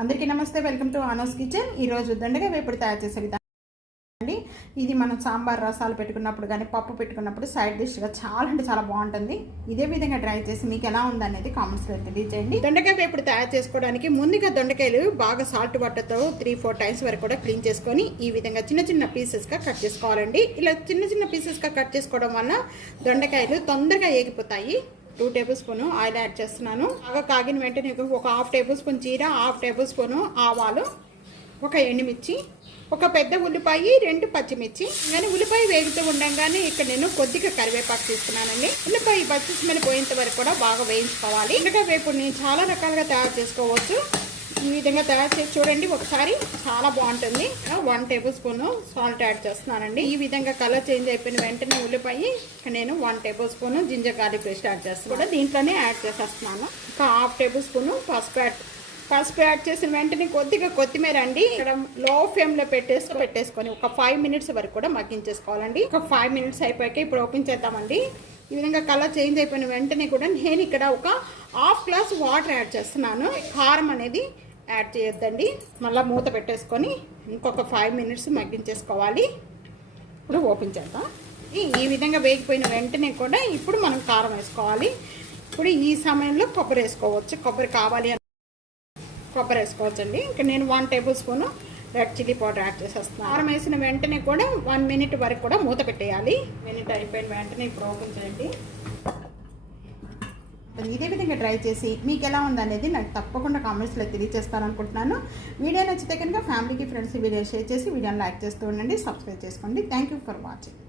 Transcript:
అందరికీ నమస్తే, welcome to ఆనోస్ kitchen. ఈరోజు దొండకాయ వేపుడు తయారు చేసే విధానం అండి. ఇది మనం సాంబార్ రసాలు పెట్టుకున్నప్పుడు కానీ పప్పు పెట్టుకున్నప్పుడు సైడ్ డిష్గా చాలా అంటే చాలా బాగుంటుంది. ఇదే విధంగా ట్రై చేసి మీకు ఎలా ఉందనేది కామెంట్స్లో తెలియజేయండి. దొండకాయ వేపుడు తయారు చేసుకోవడానికి ముందుగా దొండకాయలు బాగా సాల్ట్ వాటర్తో 3-4 టైమ్స్ వరకు కూడా క్లీన్ చేసుకొని ఈ విధంగా చిన్న చిన్న పీసెస్గా కట్ చేసుకోవాలండి. ఇలా చిన్న చిన్న పీసెస్గా కట్ చేసుకోవడం వల్ల దొండకాయలు తొందరగా ఏగిపోతాయి. 2 టేబుల్ స్పూన్ ఆయిల్ యాడ్ చేస్తున్నాను. బాగా కాగిన వెంటనే ఒక 1/2 టేబుల్ స్పూన్ జీరా, 1/2 టేబుల్ స్పూన్ ఆవాలు, ఒక ఎండుమిర్చి, ఒక పెద్ద ఉల్లిపాయ, 2 పచ్చిమిర్చి. కానీ ఉల్లిపాయ వేగుతూ ఉండగానే ఇక్కడ నేను కొద్దిగా కరివేపాకు తీసుకున్నానండి. ఉల్లిపాయ పచ్చి స్మెల్ పోయేంత వరకు కూడా బాగా వేయించుకోవాలి. ఇంకా వేపుడిని చాలా రకాలుగా తయారు చేసుకోవచ్చు. ఈ విధంగా తయారు చేసి చూడండి ఒకసారి, చాలా బాగుంటుంది. 1 టేబుల్ స్పూన్ సాల్ట్ యాడ్ చేస్తున్నానండి. ఈ విధంగా కలర్ చేంజ్ అయిపోయిన వెంటనే ఉల్లిపాయ నేను 1 tablespoon ginger garlic paste add చేస్తాను. కూడా దీంట్లోనే యాడ్ చేసేస్తున్నాను. ఒక 1/2 టేబుల్ స్పూన్ పసుపు యాడ్ చేసిన వెంటనే కొద్దిగా కొత్తిమీర అండి. ఇక్కడ లో ఫ్లేమ్లో పెట్టేసుకొని ఒక 5 మినిట్స్ వరకు కూడా మగ్గించేసుకోవాలండి. ఒక 5 మినిట్స్ అయిపోయాక ఇప్పుడు ఓపెన్ చేద్దామండి. ఈ విధంగా కలర్ చేంజ్ అయిపోయిన వెంటనే కూడా నేను ఇక్కడ ఒక 1/2 గ్లాస్ వాటర్ యాడ్ చేస్తున్నాను. కారం అనేది యాడ్ చేయొద్దండి. మళ్ళీ మూత పెట్టేసుకొని ఇంకొక 5 మినిట్స్ మగ్గించేసుకోవాలి. ఇప్పుడు ఓపెన్ చేద్దాం. ఈ విధంగా వేగిపోయిన వెంటనే కూడా ఇప్పుడు మనం కారం వేసుకోవాలి. ఇప్పుడు ఈ సమయంలో కొబ్బరి వేసుకోవచ్చు. కొబ్బరి కావాలి అని కొబ్బరి వేసుకోవచ్చండి. ఇంకా నేను 1 table spoon red chilli powder add చేసేస్తున్నాను. కారం వేసిన వెంటనే కూడా 1 మినిట్ వరకు కూడా మూత పెట్టేయాలి. మినిట్ అయిపోయిన వెంటనే ఇప్పుడు ఓపెన్ చేయండి. ఇదే విధంగా ట్రై చేసి మీకు ఎలా ఉందనేది నాకు తప్పకుండా కామెంట్స్లో తెలియజేస్తాను అనుకుంటున్నాను. వీడియో నచ్చితే కనుక ఫ్యామిలీకి, ఫ్రెండ్స్కి వీడియో షేర్ చేసి వీడియోని లైక్ చేస్తూ ఉండండి. సబ్స్క్రైబ్ చేసుకోండి. Thank you for watching.